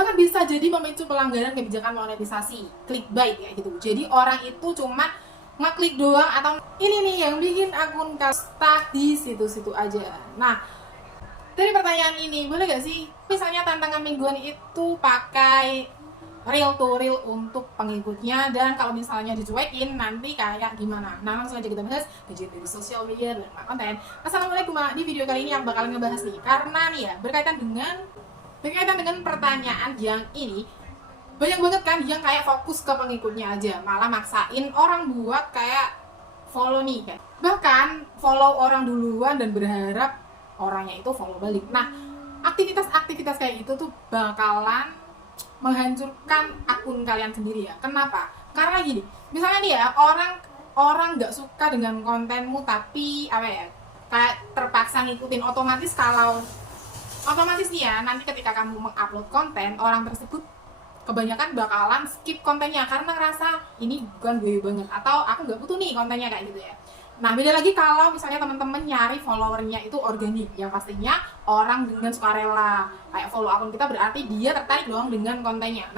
bahkan bisa jadi memicu pelanggaran kebijakan monetisasi, clickbait ya gitu. Jadi orang itu cuma ngeklik doang atau ini nih yang bikin akun stuck di situ-situ aja. Nah, dari pertanyaan ini, boleh gak sih misalnya tantangan mingguan itu pakai real to real untuk pengikutnya, dan kalau misalnya dicuekin nanti kayak gimana? Nah, langsung aja kita bahas kajian dari sosial media dan konten. Assalamualaikum, di video kali ini yang bakalan ngebahas nih, karena nih ya berkaitan dengan pertanyaan yang ini, banyak banget kan yang kayak fokus ke pengikutnya aja, malah maksain orang buat kayak follow nih kan, bahkan follow orang duluan dan berharap orangnya itu follow balik. Nah, aktivitas kayak itu tuh bakalan menghancurkan akun kalian sendiri ya. Kenapa? Karena gini, misalnya nih ya, orang nggak suka dengan kontenmu tapi apa ya, kayak terpaksa ngikutin, otomatis nih ya, nanti ketika kamu mengupload konten, orang tersebut kebanyakan bakalan skip kontennya karena ngerasa ini bukan gue banget, atau aku nggak butuh nih kontennya kayak gitu ya. Nah, beda lagi kalau misalnya teman-teman nyari followernya itu organik, yang pastinya orang dengan sukarela kayak follow akun kita, berarti dia tertarik dong dengan kontennya.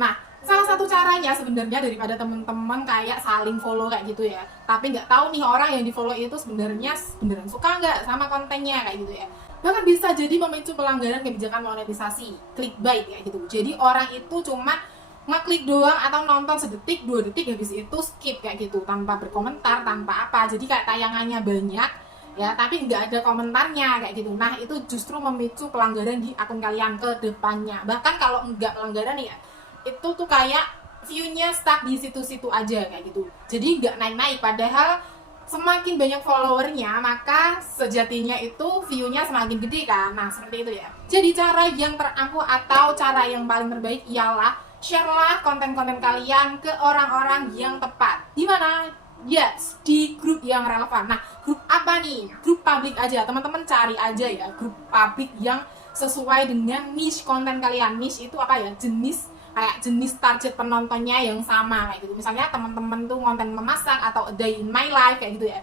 Nah, salah satu caranya sebenarnya daripada teman-teman kayak saling follow kayak gitu ya, tapi nggak tahu nih orang yang di follow itu sebenarnya beneran suka nggak sama kontennya kayak gitu ya, bahkan bisa jadi memicu pelanggaran kebijakan monetisasi, clickbait kayak gitu. Jadi orang itu cuma ngeklik doang atau nonton sedetik 2 detik, habis itu skip kayak gitu tanpa berkomentar, tanpa apa. Jadi kayak tayangannya banyak ya, tapi nggak ada komentarnya kayak gitu. Nah, itu justru memicu pelanggaran di akun kalian ke depannya. Bahkan kalau nggak pelanggaran ya, itu tuh kayak view-nya stuck di situ-situ aja kayak gitu. Jadi nggak naik-naik, padahal semakin banyak followernya maka sejatinya itu view-nya semakin gede kan. Nah, seperti itu ya. Jadi cara yang terampuh atau cara yang paling terbaik ialah share-lah konten-konten kalian ke orang-orang yang tepat. Di mana? Yes, di grup yang relevan. Nah, grup apa nih? Grup publik aja. Teman-teman cari aja ya grup publik yang sesuai dengan niche konten kalian. Niche itu apa ya? Jenis target penontonnya yang sama kayak gitu. Misalnya teman-teman tuh konten memasak atau a day in my life kayak gitu ya.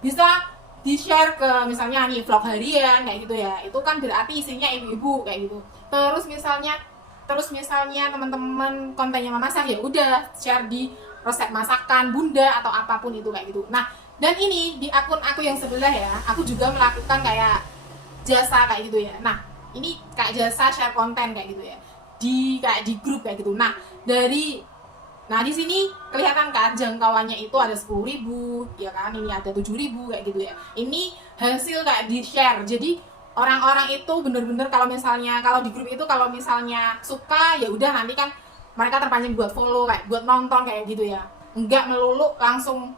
Bisa di-share ke misalnya nih vlog harian kayak gitu ya. Itu kan berarti isinya ibu-ibu kayak gitu. Terus misalnya teman-teman kontennya memasak, ya udah share di resep masakan bunda atau apapun itu kayak gitu. Nah, dan ini di akun aku yang sebelah ya, aku juga melakukan kayak jasa kayak gitu ya. Nah, ini kayak jasa share konten kayak gitu ya, di grup kayak gitu. Nah, di sini kelihatan kan jangkauannya itu ada 10.000 ya kan, ini ada 7.000 kayak gitu ya. Ini hasil kayak di share. Jadi orang-orang itu bener-bener kalau di grup itu kalau misalnya suka, ya udah nanti kan mereka terpancing buat follow, kayak buat nonton kayak gitu ya. Enggak melulu langsung,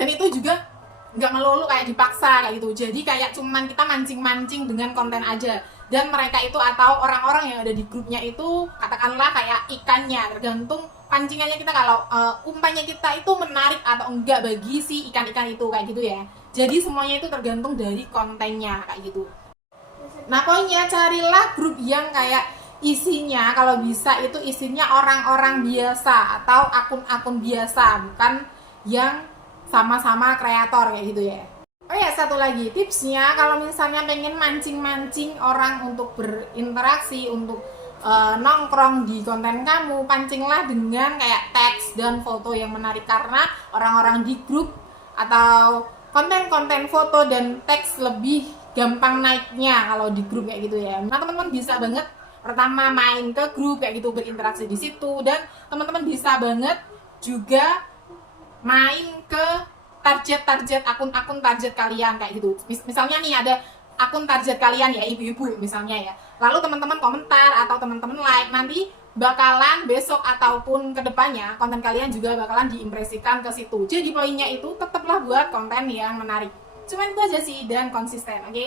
dan itu juga enggak melulu kayak dipaksa kayak gitu. Jadi kayak cuman kita mancing-mancing dengan konten aja. Dan mereka itu atau orang-orang yang ada di grupnya itu katakanlah kayak ikannya, tergantung pancingannya kita, kalau umpannya kita itu menarik atau enggak bagi si ikan-ikan itu kayak gitu ya. Jadi semuanya itu tergantung dari kontennya kayak gitu. Nah, pokoknya carilah grup yang kayak isinya, kalau bisa itu isinya orang-orang biasa atau akun-akun biasa, bukan yang sama-sama kreator kayak gitu ya. Oh ya, satu lagi tipsnya, kalau misalnya pengen mancing-mancing orang untuk berinteraksi, untuk nongkrong di konten kamu, pancinglah dengan kayak teks dan foto yang menarik, karena orang-orang di grup atau konten-konten foto dan teks lebih gampang naiknya kalau di grup kayak gitu ya. Nah, teman-teman bisa banget pertama main ke grup kayak gitu, berinteraksi di situ, dan teman-teman bisa banget juga main ke target akun-akun target kalian kayak gitu. Misalnya nih ada akun target kalian ya ibu-ibu misalnya ya, lalu teman-teman komentar atau teman-teman like, nanti bakalan besok ataupun kedepannya konten kalian juga bakalan diimpresikan ke situ. Jadi poinnya itu tetaplah buat konten yang menarik. Cuman itu aja sih, dan konsisten, oke?